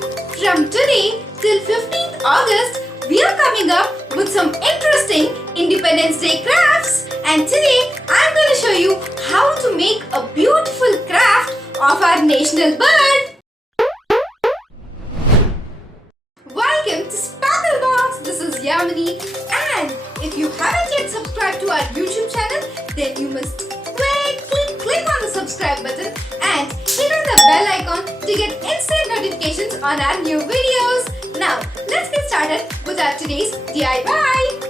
From today till 15th August, we are coming up with some interesting Independence Day crafts. And today, I'm going to show you how to make a beautiful craft of our national bird. Welcome to Sparklebox. This is Yamini. And if you haven't yet subscribed to our YouTube channel, then you must click on the subscribe button and hit on the bell icon to get instant notifications on our new videos. Now, let's get started with our today's DIY.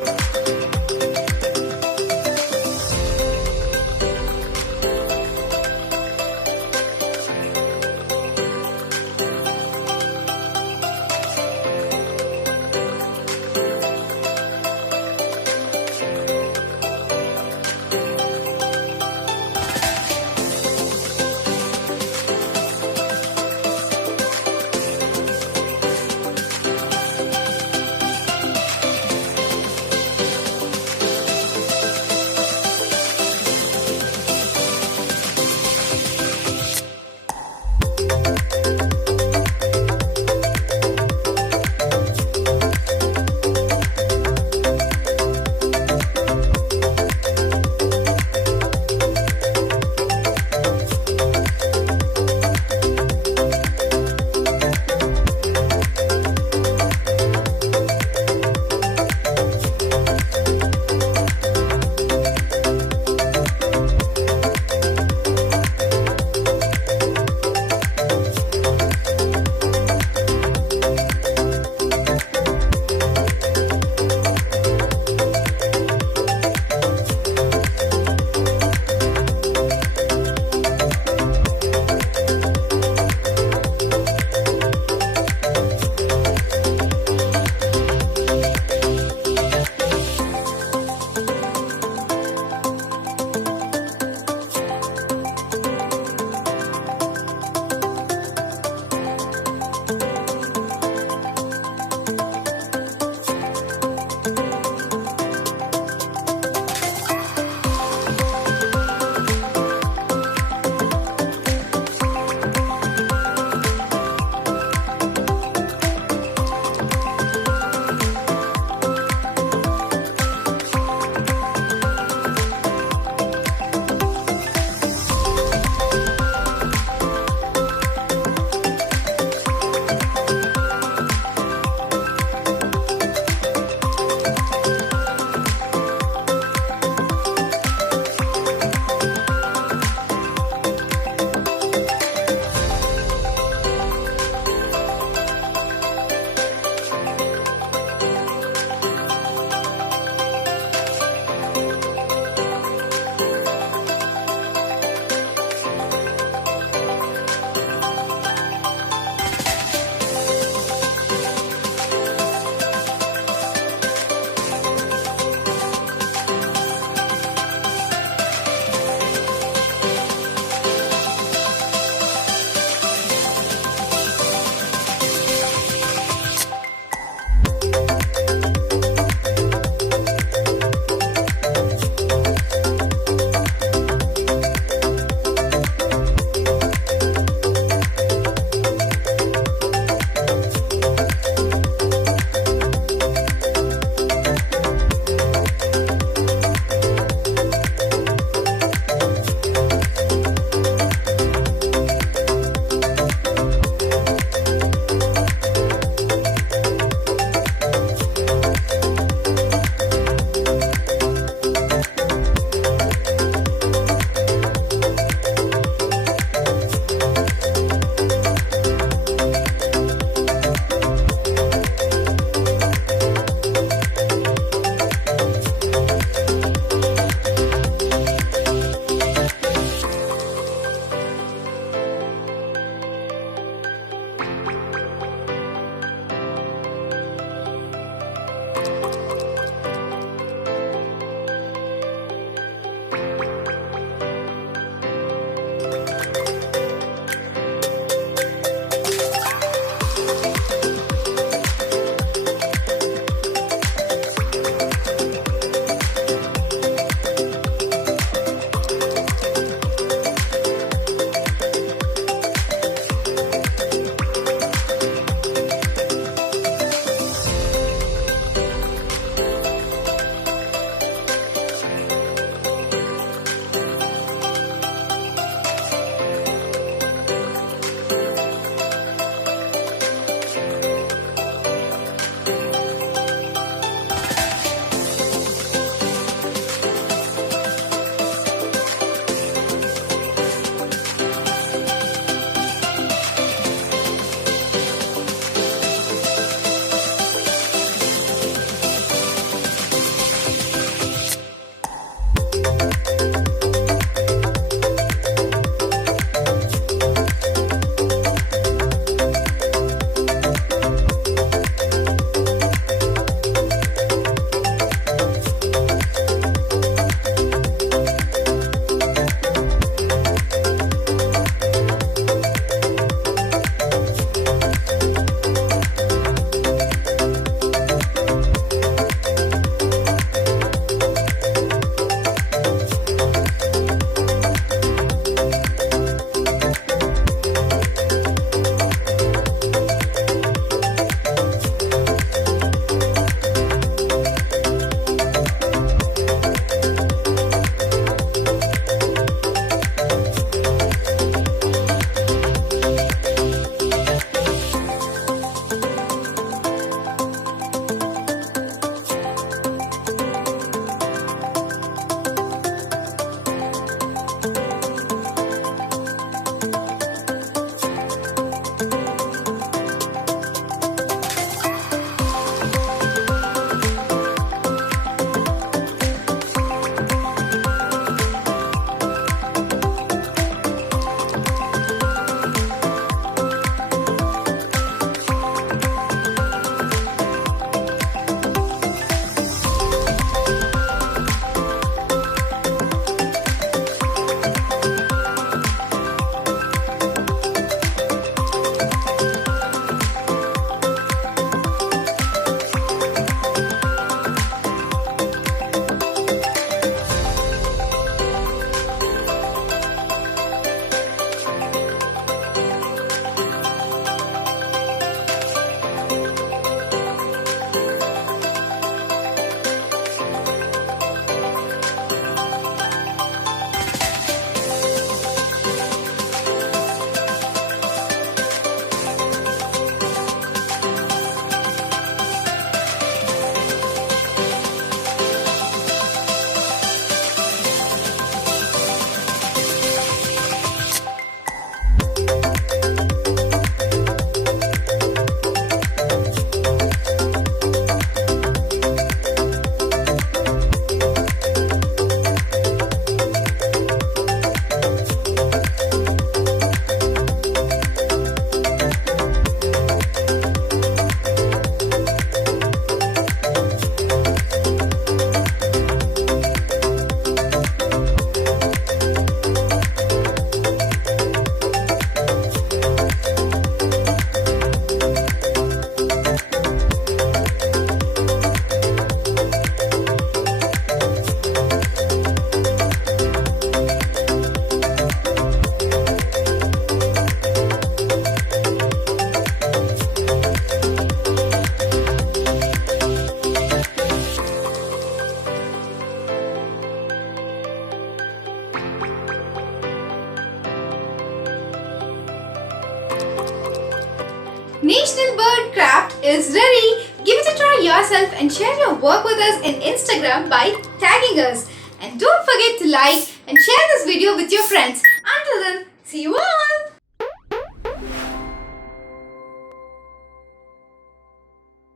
National Bird Craft is ready. Give it a try yourself and share your work with us in Instagram by tagging us. And don't forget to like and share this video with your friends. Until then, see you all.